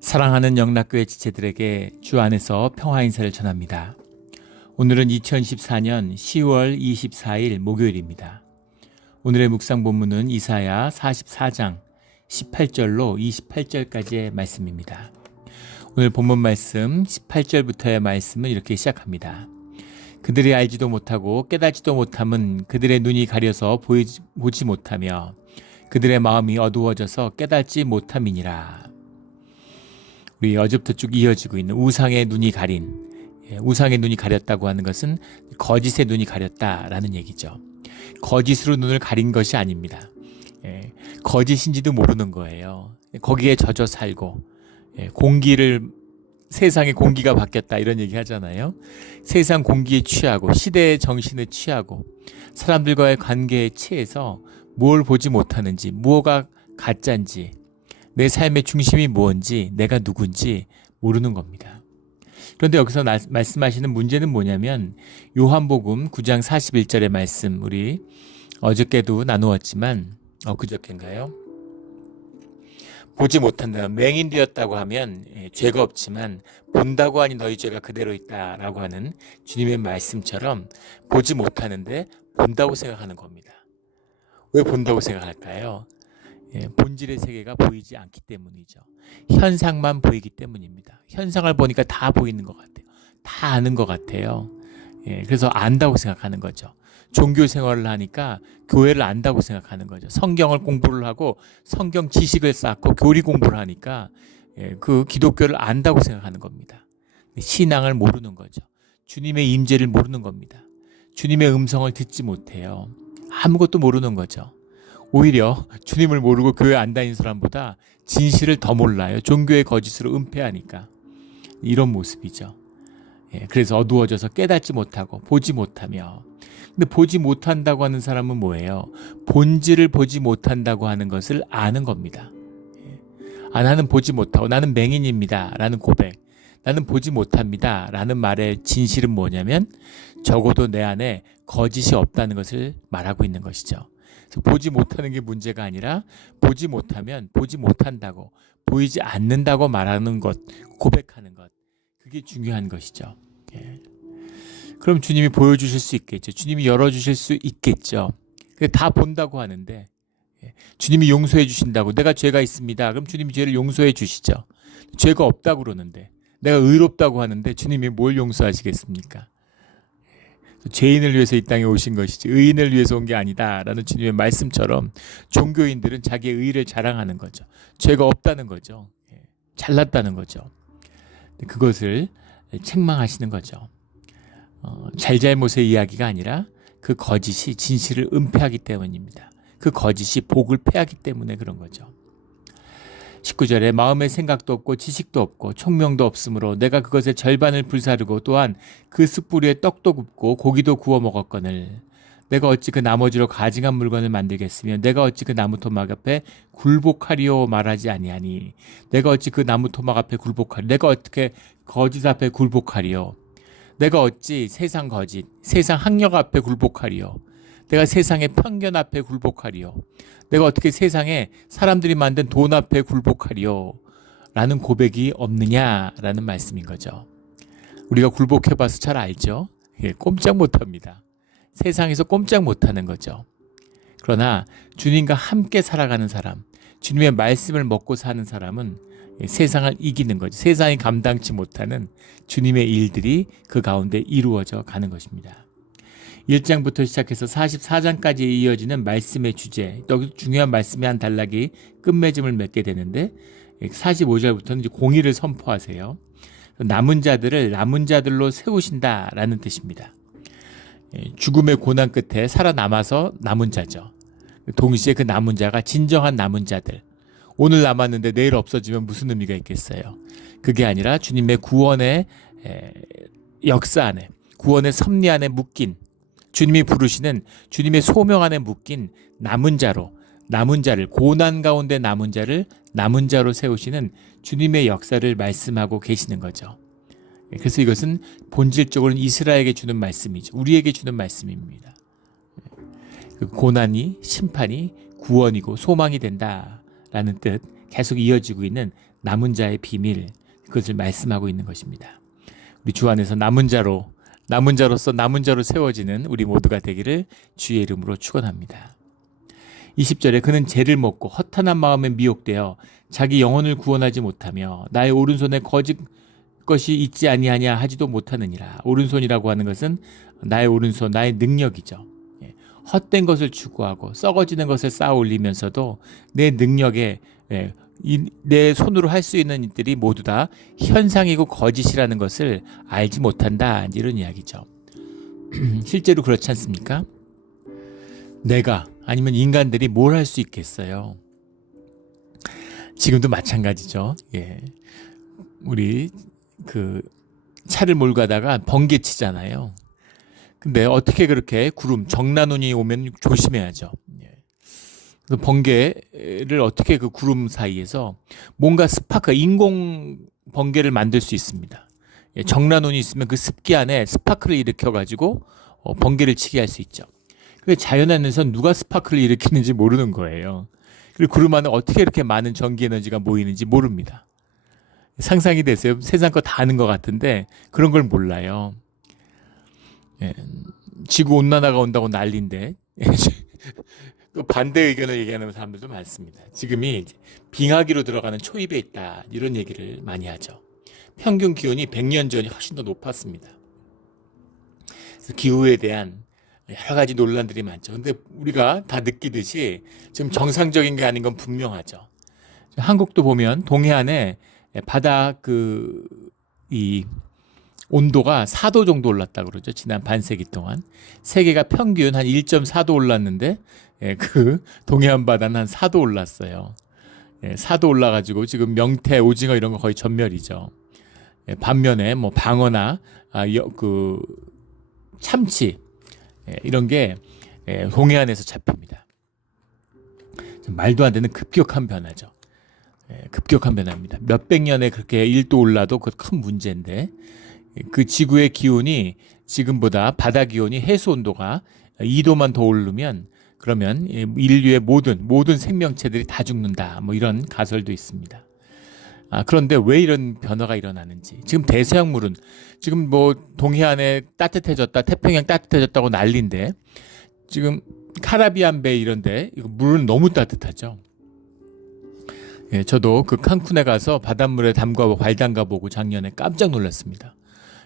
사랑하는 영락교회 지체들에게 주 안에서 평화 인사를 전합니다. 오늘은 2014년 10월 24일 목요일입니다. 오늘의 묵상 본문은 이사야 44장 18절로 28절까지의 말씀입니다. 오늘 본문 말씀 18절부터의 말씀은 이렇게 시작합니다. 그들이 알지도 못하고 깨닫지도 못함은 그들의 눈이 가려서 보지 못하며 그들의 마음이 어두워져서 깨닫지 못함이니라. 우리 어제부터 쭉 이어지고 있는 우상의 눈이 가렸다고 하는 것은 거짓의 눈이 가렸다라는 얘기죠. 거짓으로 눈을 가린 것이 아닙니다. 거짓인지도 모르는 거예요. 거기에 젖어 살고 세상의 공기가 바뀌었다 이런 얘기 하잖아요. 세상 공기에 취하고 시대의 정신에 취하고 사람들과의 관계에 취해서 뭘 보지 못하는지, 무엇가 가짜인지, 내 삶의 중심이 뭔지, 내가 누군지 모르는 겁니다. 그런데 여기서 말씀하시는 문제는 뭐냐면 요한복음 9장 41절의 말씀, 우리 어저께도 나누었지만 그저께인가요? 보지 못한다, 맹인되었다고 하면 죄가 없지만 본다고 하니 너희 죄가 그대로 있다라고 하는 주님의 말씀처럼 보지 못하는데 본다고 생각하는 겁니다. 왜 본다고 생각할까요? 본질의 세계가 보이지 않기 때문이죠. 현상만 보이기 때문입니다. 현상을 보니까 다 보이는 것 같아요. 다 아는 것 같아요. 그래서 안다고 생각하는 거죠. 종교 생활을 하니까 교회를 안다고 생각하는 거죠. 성경을 공부를 하고 성경 지식을 쌓고 교리 공부를 하니까 그 기독교를 안다고 생각하는 겁니다. 신앙을 모르는 거죠. 주님의 임재를 모르는 겁니다. 주님의 음성을 듣지 못해요. 아무것도 모르는 거죠. 오히려 주님을 모르고 교회 안 다니는 사람보다 진실을 더 몰라요. 종교의 거짓으로 은폐하니까. 이런 모습이죠. 그래서 어두워져서 깨닫지 못하고 보지 못하며. 근데 보지 못한다고 하는 사람은 뭐예요? 본질을 보지 못한다고 하는 것을 아는 겁니다. 나는 보지 못하고 나는 맹인입니다 라는 고백, 나는 보지 못합니다 라는 말의 진실은 뭐냐면 적어도 내 안에 거짓이 없다는 것을 말하고 있는 것이죠. 그래서 보지 못하는 게 문제가 아니라 보지 못하면 보지 못한다고, 보이지 않는다고 말하는 것, 고백하는 것, 그게 중요한 것이죠. 그럼 주님이 보여주실 수 있겠죠. 주님이 열어주실 수 있겠죠. 다 본다고 하는데 주님이 용서해 주신다고, 내가 죄가 있습니다. 그럼 주님이 죄를 용서해 주시죠. 죄가 없다고 그러는데, 내가 의롭다고 하는데 주님이 뭘 용서하시겠습니까? 죄인을 위해서 이 땅에 오신 것이지 의인을 위해서 온 게 아니다라는 주님의 말씀처럼 종교인들은 자기의 의를 자랑하는 거죠. 죄가 없다는 거죠. 잘났다는 거죠. 그것을 책망하시는 거죠. 잘잘못의 이야기가 아니라 그 거짓이 진실을 은폐하기 때문입니다. 그 거짓이 복을 패하기 때문에 그런 거죠. 19절에 마음의 생각도 없고 지식도 없고 총명도 없으므로 내가 그것의 절반을 불사르고 또한 그 숯불 위에 떡도 굽고 고기도 구워 먹었거늘 내가 어찌 그 나머지로 가증한 물건을 만들겠으며 내가 어찌 그 나무 토막 앞에 굴복하리오 말하지 아니하니 내가 어찌 그 나무 토막 앞에 굴복하리, 내가 어떻게 거짓 앞에 굴복하리오, 내가 어찌 세상 거짓, 세상 학력 앞에 굴복하리오, 내가 세상의 편견 앞에 굴복하리오, 내가 어떻게 세상에 사람들이 만든 돈 앞에 굴복하리오 라는 고백이 없느냐라는 말씀인 거죠. 우리가 굴복해봐서 잘 알죠. 꼼짝 못합니다. 세상에서 꼼짝 못하는 거죠. 그러나 주님과 함께 살아가는 사람, 주님의 말씀을 먹고 사는 사람은 세상을 이기는 거죠. 세상이 감당치 못하는 주님의 일들이 그 가운데 이루어져 가는 것입니다. 1장부터 시작해서 44장까지 이어지는 말씀의 주제, 여기서 중요한 말씀의 한 단락이 끝맺음을 맺게 되는데 45절부터는 이제 공의를 선포하세요. 남은 자들을 남은 자들로 세우신다라는 뜻입니다. 죽음의 고난 끝에 살아남아서 남은 자죠. 동시에 그 남은 자가 진정한 남은 자들, 오늘 남았는데 내일 없어지면 무슨 의미가 있겠어요. 그게 아니라 주님의 구원의 역사 안에, 구원의 섭리 안에 묶인, 주님이 부르시는 주님의 소명 안에 묶인 남은 자로, 남은 자를, 고난 가운데 남은 자를 남은 자로 세우시는 주님의 역사를 말씀하고 계시는 거죠. 그래서 이것은 본질적으로는 이스라엘에게 주는 말씀이죠. 우리에게 주는 말씀입니다. 그 고난이 심판이 구원이고 소망이 된다라는 뜻, 계속 이어지고 있는 남은 자의 비밀, 그것을 말씀하고 있는 것입니다. 우리 주 안에서 남은 자로서 남은 자로 세워지는 우리 모두가 되기를 주의 이름으로 축원합니다. 20절에 그는 죄를 먹고 허탄한 마음에 미혹되어 자기 영혼을 구원하지 못하며 나의 오른손에 거짓 것이 있지 아니하냐 하지도 못하느니라. 오른손이라고 하는 것은 나의 오른손, 나의 능력이죠. 헛된 것을 추구하고 썩어지는 것을 쌓아 올리면서도 내 능력에 내 손으로 할 수 있는 일들이 모두 다 현상이고 거짓이라는 것을 알지 못한다, 이런 이야기죠. 실제로 그렇지 않습니까? 내가 아니면 인간들이 뭘 할 수 있겠어요? 지금도 마찬가지죠. 우리 그 차를 몰고 가다가 번개 치잖아요. 근데 어떻게 그렇게 정난운이 오면 조심해야죠. 그래서 번개를 어떻게 그 구름 사이에서 뭔가 스파크, 인공 번개를 만들 수 있습니다. 정난운이 있으면 그 습기 안에 스파크를 일으켜가지고 번개를 치게 할 수 있죠. 그 자연 안에서 누가 스파크를 일으키는지 모르는 거예요. 그리고 구름 안에 어떻게 이렇게 많은 전기 에너지가 모이는지 모릅니다. 상상이 되세요? 세상 거 다 아는 것 같은데 그런 걸 몰라요. 지구 온난화가 온다고 난리인데 또 반대 의견을 얘기하는 사람들도 많습니다. 지금이 빙하기로 들어가는 초입에 있다, 이런 얘기를 많이 하죠. 평균 기온이 100년 전이 훨씬 더 높았습니다. 그래서 기후에 대한 여러 가지 논란들이 많죠. 근데 우리가 다 느끼듯이 지금 정상적인 게 아닌 건 분명하죠. 한국도 보면 동해안에 바다 이 온도가 4도 정도 올랐다고 그러죠. 지난 반세기 동안. 세계가 평균 한 1.4도 올랐는데 그 동해안 바다는 한 4도 올랐어요. 4도 올라가지고 지금 명태, 오징어 이런 거 거의 전멸이죠. 반면에 뭐 방어나 참치 이런 게 동해안에서 잡힙니다. 말도 안 되는 급격한 변화죠. 급격한 변화입니다. 몇백 년에 그렇게 1도 올라도 그 큰 문제인데 그 지구의 기온이 지금보다 바다 기온이 해수 온도가 2도만 더 오르면 그러면 인류의 모든 생명체들이 다 죽는다, 뭐 이런 가설도 있습니다. 그런데 왜 이런 변화가 일어나는지, 지금 대서양물은 지금 뭐 동해안에 따뜻해졌다, 태평양 따뜻해졌다고 난리인데 지금 카리비안 배 이런데 물은 너무 따뜻하죠. 저도 그 칸쿤에 가서 바닷물에 발 담가보고 작년에 깜짝 놀랐습니다.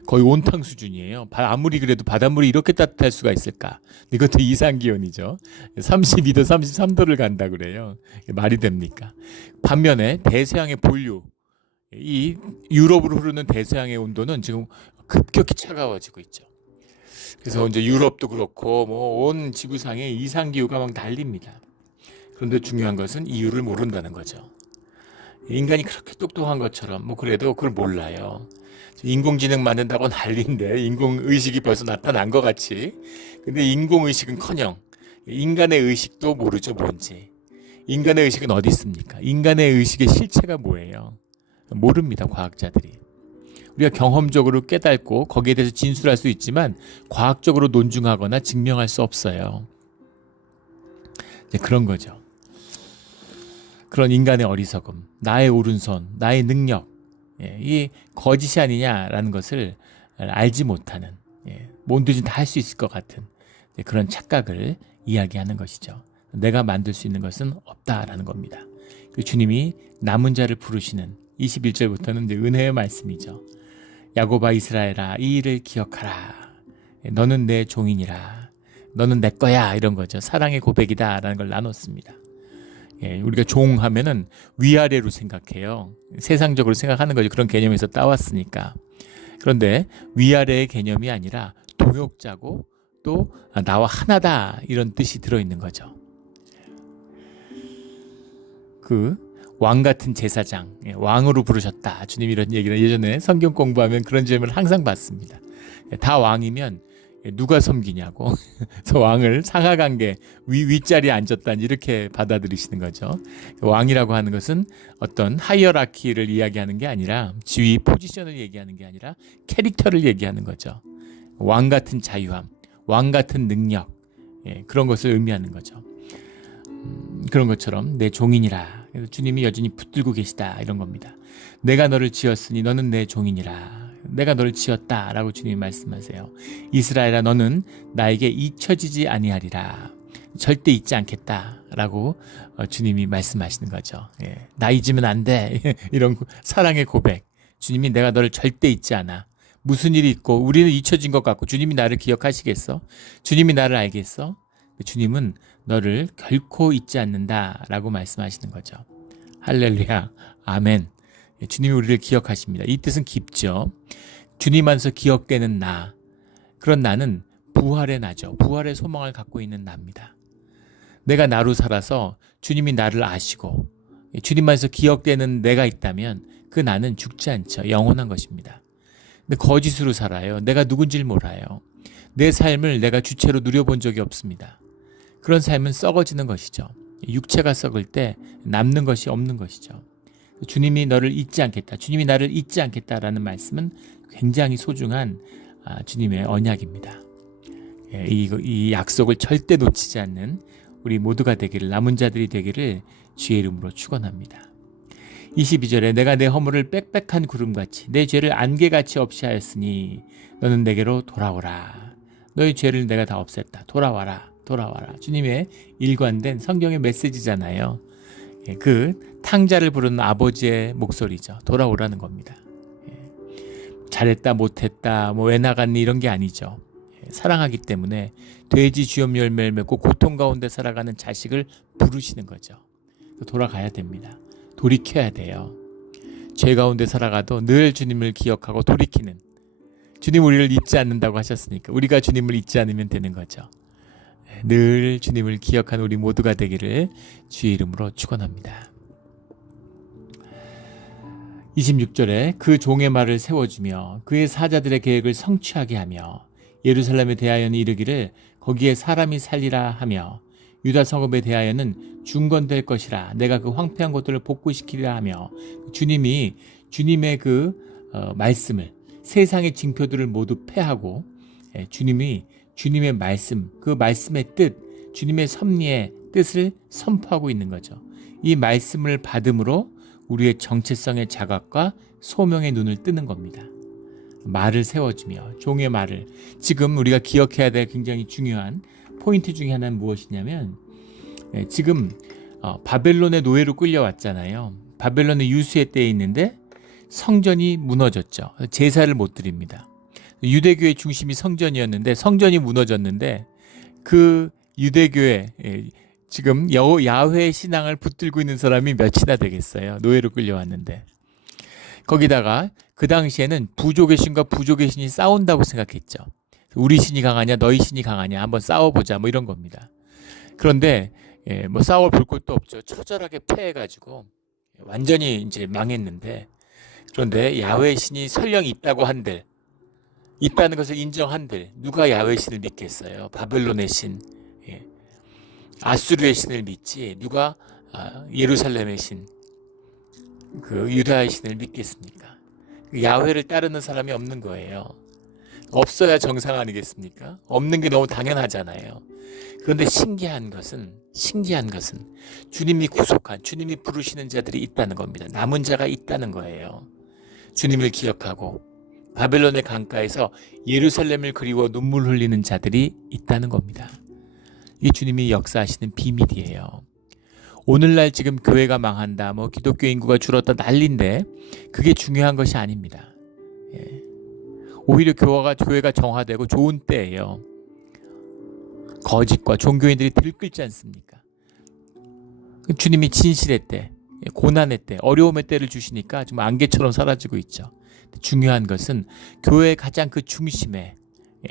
거의 온탕 수준이에요. 아무리 그래도 바닷물이 이렇게 따뜻할 수가 있을까? 이것도 이상기온이죠. 32도, 33도를 간다 그래요. 말이 됩니까? 반면에 대서양의 본류, 이 유럽으로 흐르는 대서양의 온도는 지금 급격히 차가워지고 있죠. 그래서 이제 유럽도 그렇고 뭐 온 지구상에 이상기후가 막 난립니다. 그런데 중요한 것은 이유를 모른다는 거죠. 인간이 그렇게 똑똑한 것처럼 뭐 그래도 그걸 몰라요. 인공지능 만든다고 난리인데 인공의식이 벌써 나타난 것 같이. 근데 인공의식은커녕 인간의 의식도 모르죠, 뭔지. 인간의 의식은 어디 있습니까? 인간의 의식의 실체가 뭐예요? 모릅니다, 과학자들이. 우리가 경험적으로 깨닫고 거기에 대해서 진술할 수 있지만 과학적으로 논증하거나 증명할 수 없어요. 그런 거죠. 그런 인간의 어리석음, 나의 오른손, 나의 능력, 이 거짓이 아니냐라는 것을 알지 못하는, 뭔든지 다 할 수 있을 것 같은 그런 착각을 이야기하는 것이죠. 내가 만들 수 있는 것은 없다라는 겁니다. 주님이 남은 자를 부르시는 21절부터는 은혜의 말씀이죠. 야곱아 이스라엘아, 이 일을 기억하라. 너는 내 종이니라. 너는 내 거야, 이런 거죠. 사랑의 고백이다라는 걸 나눴습니다. 우리가 종하면은 위아래로 생각해요. 세상적으로 생각하는 거죠. 그런 개념에서 따왔으니까. 그런데 위아래의 개념이 아니라 동역자고 또 나와 하나다, 이런 뜻이 들어있는 거죠. 왕 같은 제사장, 왕으로 부르셨다, 주님, 이런 얘기를 예전에 성경 공부하면 그런 질문을 항상 받습니다. 다 왕이면 누가 섬기냐고. 그래서 왕을 상하관계 윗자리에 앉았다, 이렇게 받아들이시는 거죠. 왕이라고 하는 것은 어떤 하이어라키를 이야기하는 게 아니라, 지위 포지션을 얘기하는 게 아니라 캐릭터를 얘기하는 거죠. 왕 같은 자유함, 왕 같은 능력, 그런 것을 의미하는 거죠. 그런 것처럼 내 종이니라. 그래서 주님이 여전히 붙들고 계시다, 이런 겁니다. 내가 너를 지었으니 너는 내 종이니라. 내가 너를 지었다라고 주님이 말씀하세요. 이스라엘아, 너는 나에게 잊혀지지 아니하리라. 절대 잊지 않겠다라고 주님이 말씀하시는 거죠. 예, 나 잊으면 안 돼. 이런 사랑의 고백. 주님이 내가 너를 절대 잊지 않아. 무슨 일이 있고 우리는 잊혀진 것 같고 주님이 나를 기억하시겠어? 주님이 나를 알겠어? 주님은 너를 결코 잊지 않는다라고 말씀하시는 거죠. 할렐루야. 아멘. 주님이 우리를 기억하십니다. 이 뜻은 깊죠. 주님 안에서 기억되는 나. 그런 나는 부활의 나죠. 부활의 소망을 갖고 있는 나입니다. 내가 나로 살아서 주님이 나를 아시고 주님 안에서 기억되는 내가 있다면 그 나는 죽지 않죠. 영원한 것입니다. 근데 거짓으로 살아요. 내가 누군지를 몰라요. 내 삶을 내가 주체로 누려본 적이 없습니다. 그런 삶은 썩어지는 것이죠. 육체가 썩을 때 남는 것이 없는 것이죠. 주님이 너를 잊지 않겠다. 주님이 나를 잊지 않겠다라는 말씀은 굉장히 소중한 주님의 언약입니다. 이 약속을 절대 놓치지 않는 우리 모두가 되기를, 남은 자들이 되기를 주의 이름으로 축원합니다. 22절에 내가 내 허물을 빽빽한 구름같이 내 죄를 안개같이 없이 하였으니 너는 내게로 돌아오라. 너의 죄를 내가 다 없앴다. 돌아와라. 돌아와라. 주님의 일관된 성경의 메시지잖아요. 그 탕자를 부르는 아버지의 목소리죠. 돌아오라는 겁니다. 잘했다 못했다 왜 나갔니 이런 게 아니죠. 사랑하기 때문에 돼지 주염 열매를 맺고 고통 가운데 살아가는 자식을 부르시는 거죠. 돌아가야 됩니다. 돌이켜야 돼요. 죄 가운데 살아가도 늘 주님을 기억하고 돌이키는, 주님 우리를 잊지 않는다고 하셨으니까 우리가 주님을 잊지 않으면 되는 거죠. 늘 주님을 기억하는 우리 모두가 되기를 주의 이름으로 축원합니다. 26절에 그 종의 말을 세워주며 그의 사자들의 계획을 성취하게 하며 예루살렘에 대하여는 이르기를 거기에 사람이 살리라 하며 유다 성읍에 대하여는 중건될 것이라 내가 그 황폐한 것들을 복구시키리라 하며 주님이 주님의 말씀을, 세상의 징표들을 모두 패하고 주님이 주님의 말씀, 그 말씀의 뜻, 주님의 섭리의 뜻을 선포하고 있는 거죠. 이 말씀을 받음으로 우리의 정체성의 자각과 소명의 눈을 뜨는 겁니다. 말을 세워주며 종의 말을, 지금 우리가 기억해야 될 굉장히 중요한 포인트 중에 하나는 무엇이냐면 지금 바벨론의 노예로 끌려왔잖아요. 바벨론의 유수의 때에 있는데 성전이 무너졌죠. 제사를 못 드립니다. 유대교의 중심이 성전이었는데 성전이 무너졌는데 그 유대교의 지금 야훼의 신앙을 붙들고 있는 사람이 몇이나 되겠어요. 노예로 끌려왔는데. 거기다가 그 당시에는 부족의 신과 부족의 신이 싸운다고 생각했죠. 우리 신이 강하냐 너희 신이 강하냐 한번 싸워보자 뭐 이런 겁니다. 그런데 뭐 싸워볼 것도 없죠. 처절하게 패해가지고 완전히 이제 망했는데, 그런데 야훼의 신이 설령 있다고 한들, 있다는 것을 인정한들 누가 야훼의 신을 믿겠어요? 바벨론의 신, 아수르의 신을 믿지 누가 예루살렘의 신, 그 유다의 신을 믿겠습니까? 야훼를 따르는 사람이 없는 거예요. 없어야 정상 아니겠습니까? 없는 게 너무 당연하잖아요. 그런데 신기한 것은 주님이 구속한, 주님이 부르시는 자들이 있다는 겁니다. 남은 자가 있다는 거예요. 주님을 기억하고 바벨론의 강가에서 예루살렘을 그리워 눈물 흘리는 자들이 있다는 겁니다. 이게 주님이 역사하시는 비밀이에요. 오늘날 지금 교회가 망한다, 뭐 기독교 인구가 줄었다 난리인데 그게 중요한 것이 아닙니다. 오히려 교회가 정화되고 좋은 때예요. 거짓과 종교인들이 들끓지 않습니까? 주님이 진실의 때, 고난의 때, 어려움의 때를 주시니까 좀 안개처럼 사라지고 있죠. 중요한 것은 교회의 가장 그 중심에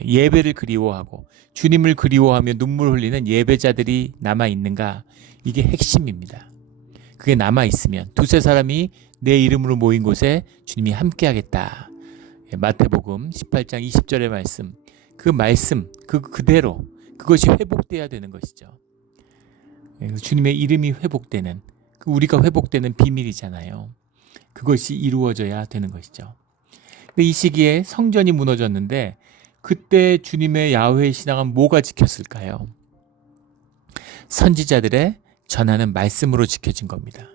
예배를 그리워하고 주님을 그리워하며 눈물 흘리는 예배자들이 남아있는가, 이게 핵심입니다. 그게 남아있으면 두세 사람이 내 이름으로 모인 곳에 주님이 함께하겠다. 마태복음 18장 20절의 말씀, 그 말씀 그대로 그것이 회복돼야 되는 것이죠. 주님의 이름이 회복되는, 우리가 회복되는 비밀이잖아요. 그것이 이루어져야 되는 것이죠. 근데 이 시기에 성전이 무너졌는데 그때 주님의 야훼의 신앙은 뭐가 지켰을까요? 선지자들의 전하는 말씀으로 지켜진 겁니다.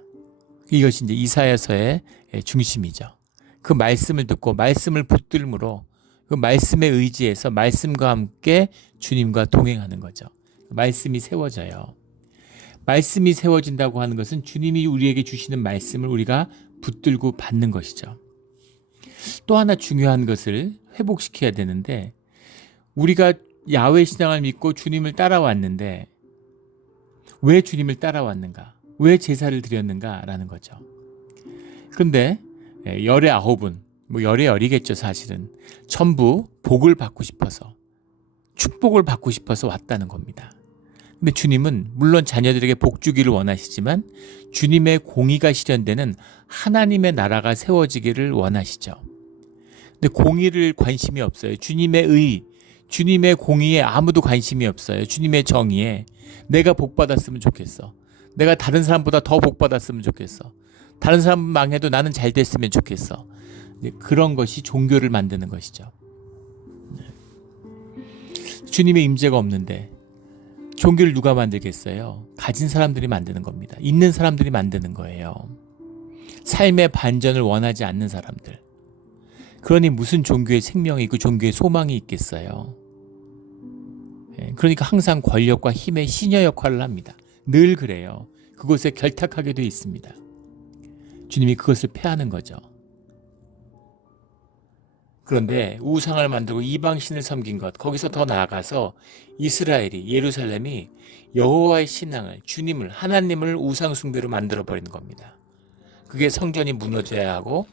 이것이 이제 이사야서의 중심이죠. 그 말씀을 듣고 말씀을 붙들므로 그 말씀에 의지해서 말씀과 함께 주님과 동행하는 거죠. 말씀이 세워져요. 말씀이 세워진다고 하는 것은 주님이 우리에게 주시는 말씀을 우리가 붙들고 받는 것이죠. 또 하나 중요한 것을 회복시켜야 되는데, 우리가 야훼 신앙을 믿고 주님을 따라왔는데 왜 주님을 따라왔는가? 왜 제사를 드렸는가라는 거죠. 그런데 열의 9은, 열의 열이겠죠 사실은, 전부 복을 받고 싶어서, 축복을 받고 싶어서 왔다는 겁니다. 근데 주님은 물론 자녀들에게 복 주기를 원하시지만 주님의 공의가 실현되는 하나님의 나라가 세워지기를 원하시죠. 근데 공의를 관심이 없어요. 주님의 의, 주님의 공의에 아무도 관심이 없어요. 주님의 정의에 내가 복 받았으면 좋겠어. 내가 다른 사람보다 더 복 받았으면 좋겠어. 다른 사람 망해도 나는 잘 됐으면 좋겠어. 그런 것이 종교를 만드는 것이죠. 주님의 임재가 없는데 종교를 누가 만들겠어요? 가진 사람들이 만드는 겁니다. 있는 사람들이 만드는 거예요. 삶의 반전을 원하지 않는 사람들. 그러니 무슨 종교의 생명이 있고 종교의 소망이 있겠어요? 그러니까 항상 권력과 힘의 시녀 역할을 합니다. 늘 그래요. 그곳에 결탁하게 돼 있습니다. 주님이 그것을 패하는 거죠. 그런데 우상을 만들고 이방신을 섬긴 것, 거기서 더 나아가서 이스라엘이, 예루살렘이 여호와의 신앙을, 주님을, 하나님을 우상 숭배로 만들어버리는 겁니다. 그게 성전이 무너져야 하고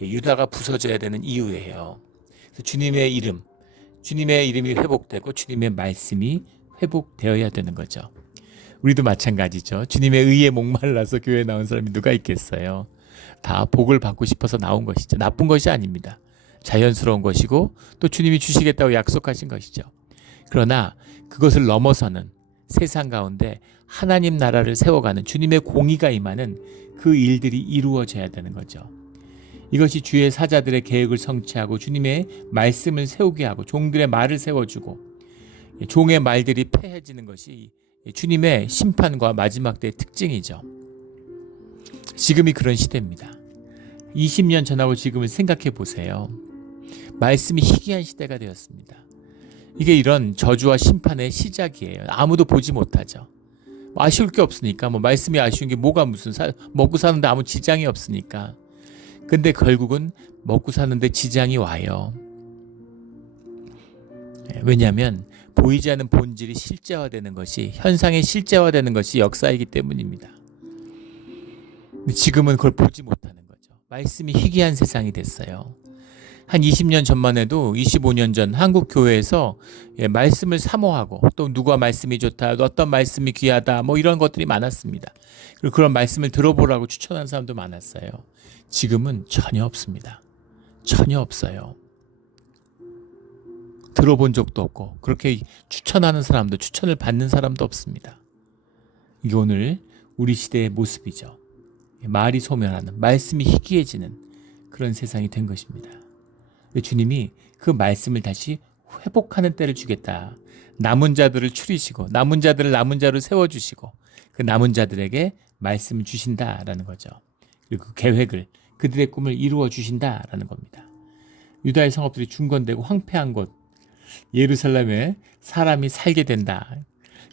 유다가 부서져야 되는 이유예요. 그래서 주님의 이름이 회복되고 주님의 말씀이 회복되어야 되는 거죠. 우리도 마찬가지죠. 주님의 의에 목말라서 교회에 나온 사람이 누가 있겠어요. 다 복을 받고 싶어서 나온 것이죠. 나쁜 것이 아닙니다. 자연스러운 것이고 또 주님이 주시겠다고 약속하신 것이죠. 그러나 그것을 넘어서는 세상 가운데 하나님 나라를 세워가는 주님의 공의가 임하는 그 일들이 이루어져야 되는 거죠. 이것이 주의 사자들의 계획을 성취하고 주님의 말씀을 세우게 하고 종들의 말을 세워주고 종의 말들이 패해지는 것이 주님의 심판과 마지막 때의 특징이죠. 지금이 그런 시대입니다. 20년 전하고 지금을 생각해 보세요. 말씀이 희귀한 시대가 되었습니다. 이게 이런 저주와 심판의 시작이에요. 아무도 보지 못하죠. 아쉬울 게 없으니까, 말씀이 아쉬운 게 뭐가 무슨 먹고 사는데 아무 지장이 없으니까. 근데 결국은 먹고 사는데 지장이 와요. 왜냐하면 보이지 않는 본질이 실제화되는 것이, 현상의 실제화되는 것이 역사이기 때문입니다. 지금은 그걸 보지 못하는 거죠. 말씀이 희귀한 세상이 됐어요. 한 20년 전만 해도 25년 전 한국 교회에서 말씀을 사모하고 또 누가 말씀이 좋다, 어떤 말씀이 귀하다, 이런 것들이 많았습니다. 그리고 그런 말씀을 들어보라고 추천한 사람도 많았어요. 지금은 전혀 없습니다. 전혀 없어요. 들어본 적도 없고 그렇게 추천하는 사람도, 추천을 받는 사람도 없습니다. 이게 오늘 우리 시대의 모습이죠. 말이 소멸하는, 말씀이 희귀해지는 그런 세상이 된 것입니다. 주님이 그 말씀을 다시 회복하는 때를 주겠다. 남은 자들을 추리시고 남은 자들을 남은 자로 세워주시고 그 남은 자들에게 말씀을 주신다라는 거죠. 그리고 그 계획을, 그들의 꿈을 이루어 주신다라는 겁니다. 유다의 성읍들이 중건되고 황폐한 곳, 예루살렘에 사람이 살게 된다.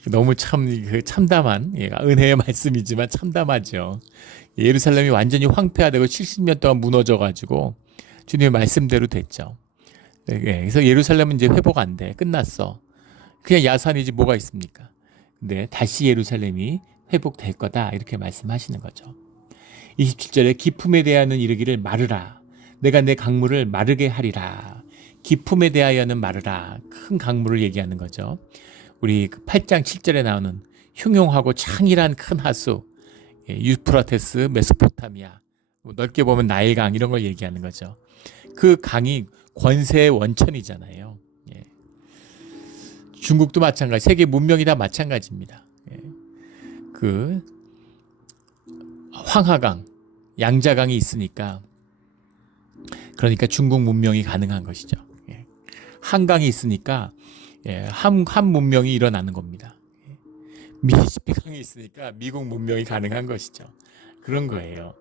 너무 참담한, 은혜의 말씀이지만 참담하죠. 예루살렘이 완전히 황폐화되고 70년 동안 무너져가지고 주님의 말씀대로 됐죠. 그래서 예루살렘은 이제 회복 안 돼. 끝났어. 그냥 야산이지 뭐가 있습니까? 근데 다시 예루살렘이 회복될 거다. 이렇게 말씀하시는 거죠. 27절에 기품에 대하여는 이르기를 마르라. 내가 내 강물을 마르게 하리라. 기품에 대하여는 마르라. 큰 강물을 얘기하는 거죠. 우리 8장 7절에 나오는 흉용하고 창일한 큰 하수, 유프라테스, 메소포타미아, 넓게 보면 나일강, 이런 걸 얘기하는 거죠. 그 강이 권세의 원천이잖아요. 중국도 마찬가지, 세계 문명이 다 마찬가지입니다. 그 황하강, 양자강이 있으니까, 그러니까 중국 문명이 가능한 것이죠. 한강이 있으니까 한 문명이 일어나는 겁니다. 미시시피강이 있으니까 미국 문명이 가능한 것이죠. 그런 거예요.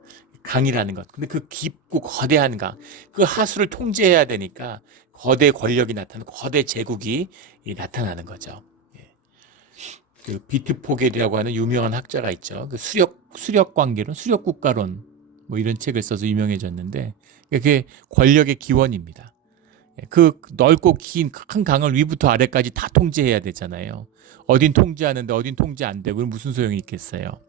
강이라는 것. 근데 그 깊고 거대한 강, 그 하수를 통제해야 되니까 거대 권력이 나타나는 거대 제국이 나타나는 거죠. 예. 그 비트포겔이라고 하는 유명한 학자가 있죠. 그 수력 관계론, 수력 국가론 뭐 이런 책을 써서 유명해졌는데 그게 권력의 기원입니다. 예. 그 넓고 긴 큰 강을 위부터 아래까지 다 통제해야 되잖아요. 어딘 통제하는데 어딘 통제 안 되고 무슨 소용이 있겠어요.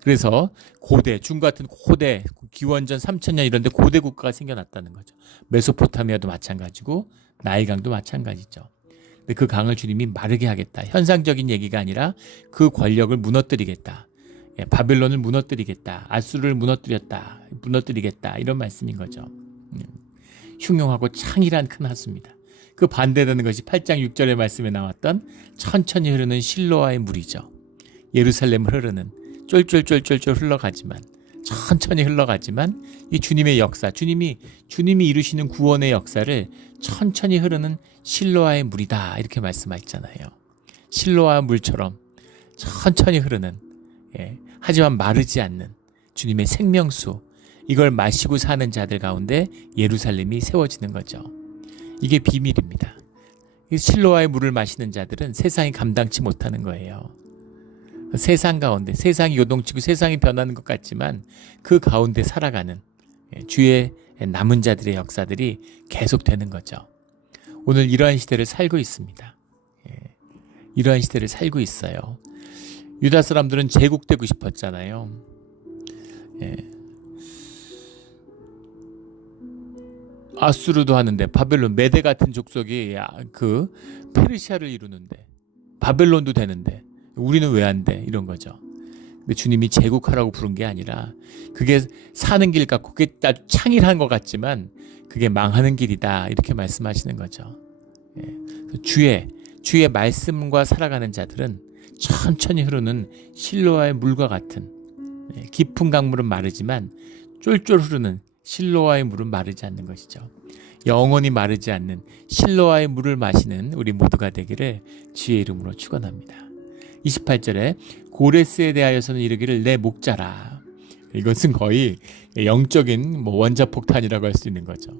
그래서 고대, 중 같은 고대, 기원전 3000년 이런 데 고대 국가가 생겨났다는 거죠. 메소포타미아도 마찬가지고 나일강도 마찬가지죠. 근데 그 강을 주님이 마르게 하겠다. 현상적인 얘기가 아니라 그 권력을 무너뜨리겠다. 예, 바벨론을 무너뜨리겠다. 아수르를 무너뜨리겠다. 이런 말씀인 거죠. 흉용하고 창이란 큰 하수입니다. 그 반대되는 것이 8장 6절의 말씀에 나왔던 천천히 흐르는 실로아의 물이죠. 예루살렘을 흐르는 쫄쫄쫄쫄쫄 흘러가지만 천천히 흘러가지만 이 주님의 역사, 주님이 이루시는 구원의 역사를 천천히 흐르는 실로아의 물이다 이렇게 말씀하셨잖아요. 실로아 물처럼 천천히 흐르는 하지만 마르지 않는 주님의 생명수, 이걸 마시고 사는 자들 가운데 예루살렘이 세워지는 거죠. 이게 비밀입니다. 실로아의 물을 마시는 자들은 세상이 감당치 못하는 거예요. 세상 가운데 세상이 요동치고 세상이 변하는 것 같지만 그 가운데 살아가는 주의 남은 자들의 역사들이 계속되는 거죠. 오늘 이러한 시대를 살고 있습니다. 이러한 시대를 살고 있어요. 유다 사람들은 제국되고 싶었잖아요. 아수르도 하는데 바벨론, 메대 같은 족속이 그 페르시아를 이루는데 바벨론도 되는데 우리는 왜 안 돼? 이런 거죠. 근데 주님이 제국하라고 부른 게 아니라 그게 사는 길 같고 그게 아주 창일한 것 같지만 그게 망하는 길이다 이렇게 말씀하시는 거죠. 주의 말씀과 살아가는 자들은 천천히 흐르는 실로아의 물과 같은 깊은 강물은 마르지만 쫄쫄 흐르는 실로아의 물은 마르지 않는 것이죠. 영원히 마르지 않는 실로아의 물을 마시는 우리 모두가 되기를 주의 이름으로 축원합니다. 28절에 고레스에 대하여서는 이르기를 내 목자라. 이것은 거의 영적인 원자폭탄이라고 할 수 있는 거죠.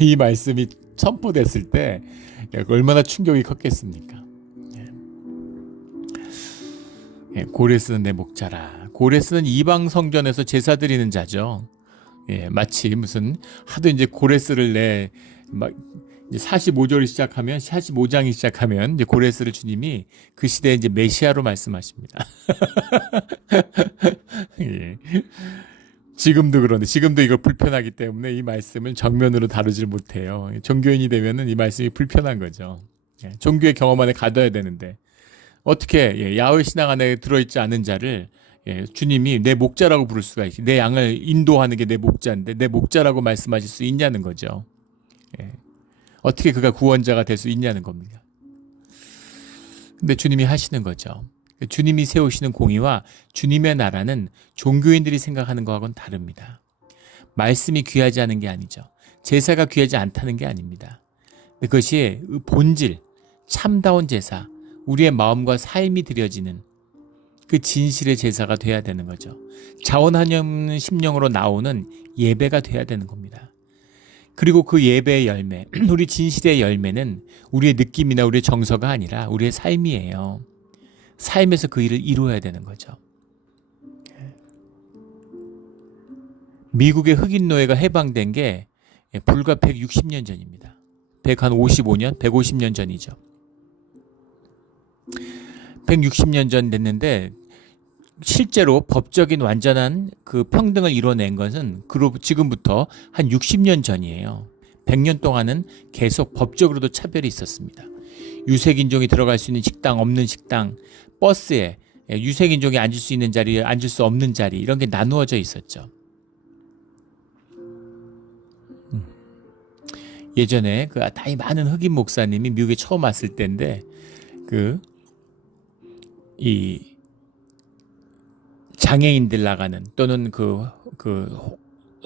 이 말씀이 선포됐을 때 얼마나 충격이 컸겠습니까? 고레스는 내 목자라. 고레스는 이방 성전에서 제사 드리는 자죠. 마치 무슨 하도 이제 고레스를 막 45절이 시작하면 45장이 시작하면 이제 고레스를 주님이 그 시대에 이제 메시아로 말씀하십니다. 예. 지금도 그런데 지금도 이걸 불편하기 때문에 이 말씀을 정면으로 다루질 못해요. 종교인이 되면은 이 말씀이 불편한 거죠. 종교의 경험 안에 가둬야 되는데 어떻게 야훼 신앙 안에 들어있지 않은 자를 주님이 내 목자라고 부를 수가 있지? 내 양을 인도하는 게 내 목자인데 내 목자라고 말씀하실 수 있냐는 거죠. 어떻게 그가 구원자가 될 수 있냐는 겁니다. 근데 주님이 하시는 거죠. 주님이 세우시는 공의와 주님의 나라는 종교인들이 생각하는 것하고는 다릅니다. 말씀이 귀하지 않은 게 아니죠. 제사가 귀하지 않다는 게 아닙니다. 그것이 본질, 참다운 제사, 우리의 마음과 삶이 드려지는 그 진실의 제사가 돼야 되는 거죠. 자원하는 심령으로 나오는 예배가 돼야 되는 겁니다. 그리고 그 예배의 열매, 우리 진실의 열매는 우리의 느낌이나 우리의 정서가 아니라 우리의 삶이에요. 삶에서 그 일을 이루어야 되는 거죠. 미국의 흑인 노예가 해방된 게 불과 160년 전입니다. 155년, 150년 전이죠. 160년 전 됐는데 실제로 법적인 완전한 그 평등을 이뤄낸 것은 지금부터 한 60년 전이에요. 100년 동안은 계속 법적으로도 차별이 있었습니다. 유색인종이 들어갈 수 있는 식당, 없는 식당, 버스에 유색인종이 앉을 수 있는 자리, 앉을 수 없는 자리 이런 게 나누어져 있었죠. 예전에 그 나이 많은 흑인 목사님이 미국에 처음 왔을 때인데 이 장애인들 나가는 또는 그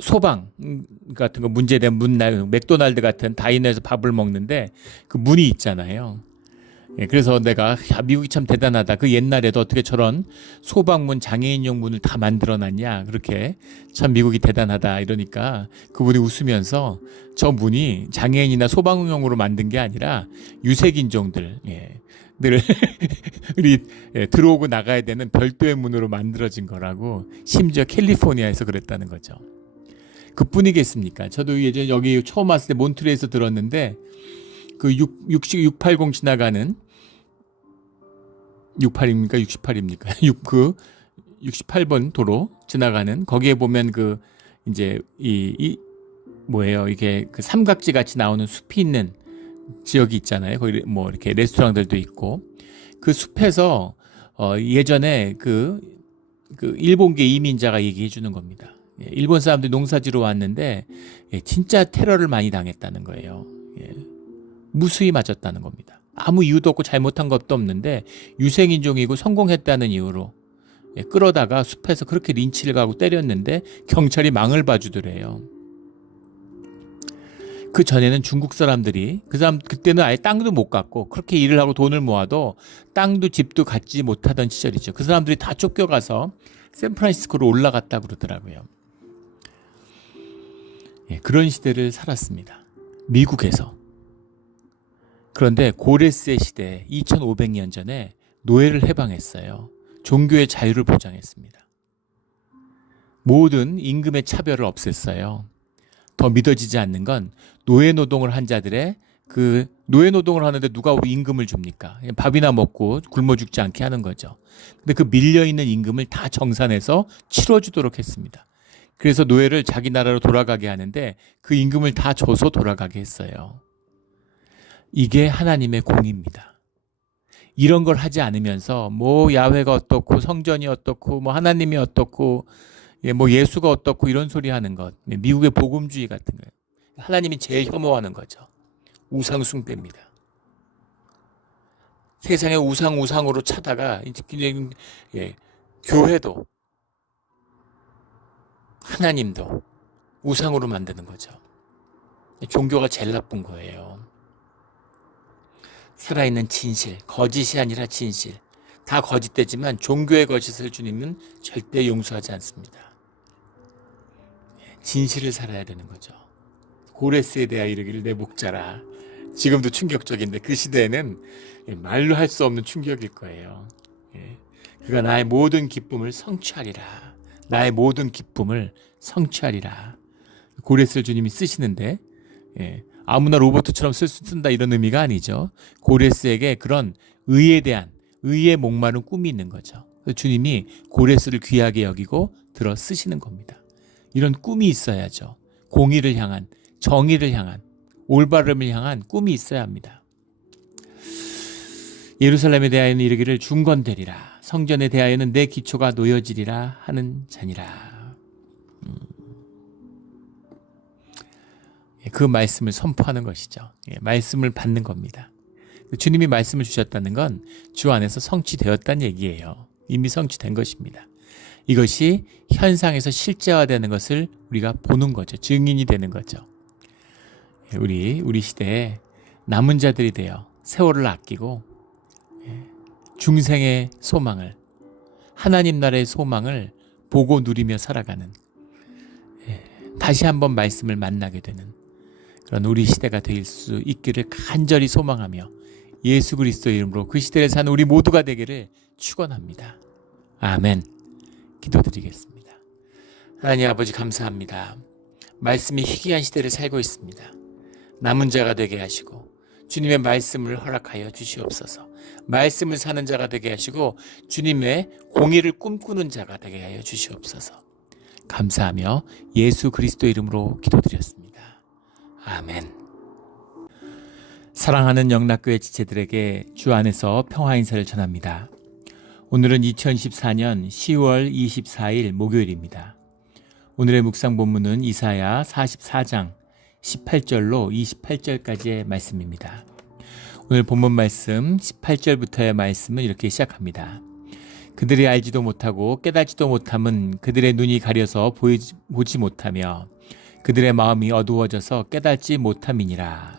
소방 같은 거 문제된 맥도날드 같은 다이너에서 밥을 먹는데 그 문이 있잖아요. 그래서 내가 미국이 참 대단하다. 그 옛날에도 어떻게 저런 소방문, 장애인용 문을 다 만들어놨냐. 그렇게 참 미국이 대단하다 이러니까 그분이 웃으면서 저 문이 장애인이나 소방용으로 만든 게 아니라 유색인종들 늘 들어오고 나가야 되는 별도의 문으로 만들어진 거라고, 심지어 캘리포니아에서 그랬다는 거죠. 그뿐이겠습니까? 저도 예전에 여기 처음 왔을 때 몬트리에서 들었는데 그 680 지나가는 68입니까? 68입니까? 68번 도로 지나가는 거기에 보면 그 이제 뭐예요? 이게 그 삼각지 같이 나오는 숲이 있는 지역이 있잖아요. 거기 뭐 이렇게 레스토랑들도 있고, 그 숲에서 예전에 그 일본계 이민자가 얘기해 주는 겁니다. 일본 사람들이 농사지러 왔는데 진짜 테러를 많이 당했다는 거예요. 무수히 맞았다는 겁니다. 아무 이유도 없고 잘못한 것도 없는데 유색인종이고 성공했다는 이유로 끌어다가 숲에서 그렇게 린치를 가고 때렸는데 경찰이 망을 봐주더래요. 그 전에는 중국 사람들이 그때는 아예 땅도 못 갖고 그렇게 일을 하고 돈을 모아도 땅도 집도 갖지 못하던 시절이죠. 그 사람들이 다 쫓겨가서 샌프란시스코로 올라갔다 그러더라고요. 그런 시대를 살았습니다. 미국에서. 그런데 고레스의 시대 2500년 전에 노예를 해방했어요. 종교의 자유를 보장했습니다. 모든 임금의 차별을 없앴어요. 더 믿어지지 않는 건 노예 노동을 한 자들의 그 노예 노동을 하는데 누가 임금을 줍니까? 밥이나 먹고 굶어 죽지 않게 하는 거죠. 근데 그 밀려있는 임금을 다 정산해서 치러주도록 했습니다. 그래서 노예를 자기 나라로 돌아가게 하는데 그 임금을 다 줘서 돌아가게 했어요. 이게 하나님의 공입니다. 이런 걸 하지 않으면서 뭐 야훼가 어떻고 성전이 어떻고 뭐 하나님이 어떻고 뭐 예수가 어떻고 이런 소리 하는 것, 미국의 복음주의 같은 거예요. 하나님이 제일 혐오하는 거죠. 우상 숭배입니다. 세상에 우상으로 차다가 그냥 교회도 하나님도 우상으로 만드는 거죠. 종교가 제일 나쁜 거예요. 살아있는 진실, 거짓이 아니라 진실. 다 거짓되지만 종교의 거짓을 주님은 절대 용서하지 않습니다. 진실을 살아야 되는 거죠. 고레스에 대하여 이르기를 내 목자라. 지금도 충격적인데 그 시대에는 말로 할 수 없는 충격일 거예요. 그가 나의 모든 기쁨을 성취하리라. 나의 모든 기쁨을 성취하리라. 고레스를 주님이 쓰시는데 아무나 로버트처럼 쓴다 이런 의미가 아니죠. 고레스에게 그런 의에 목마른 꿈이 있는 거죠. 주님이 고레스를 귀하게 여기고 들어 쓰시는 겁니다. 이런 꿈이 있어야죠. 공의를 향한, 정의를 향한, 올바름을 향한 꿈이 있어야 합니다. 예루살렘에 대하여는 이르기를 중건되리라. 성전에 대하여는 내 기초가 놓여지리라 하는 자니라. 그 말씀을 선포하는 것이죠. 말씀을 받는 겁니다. 주님이 말씀을 주셨다는 건 주 안에서 성취되었다는 얘기예요. 이미 성취된 것입니다. 이것이 현상에서 실제화되는 것을 우리가 보는 거죠. 증인이 되는 거죠. 우리 시대에 남은 자들이 되어 세월을 아끼고 중생의 소망을, 하나님 나라의 소망을 보고 누리며 살아가는, 다시 한번 말씀을 만나게 되는 그런 우리 시대가 될 수 있기를 간절히 소망하며 예수 그리스도의 이름으로 그 시대를 사는 우리 모두가 되기를 축원합니다. 아멘. 기도드리겠습니다. 하나님 아버지 감사합니다. 말씀이 희귀한 시대를 살고 있습니다. 남은 자가 되게 하시고 주님의 말씀을 허락하여 주시옵소서. 말씀을 사는 자가 되게 하시고 주님의 공의를 꿈꾸는 자가 되게 하여 주시옵소서. 감사하며 예수 그리스도 이름으로 기도드렸습니다. 아멘. 사랑하는 영락교회 지체들에게 주 안에서 평화 인사를 전합니다. 오늘은 2014년 10월 24일 목요일입니다. 오늘의 묵상 본문은 이사야 44장 18절로 28절까지의 말씀입니다. 오늘 본문 말씀 18절부터의 말씀은 이렇게 시작합니다. 그들이 알지도 못하고 깨닫지도 못함은 그들의 눈이 가려서 보지 못하며 그들의 마음이 어두워져서 깨닫지 못함이니라.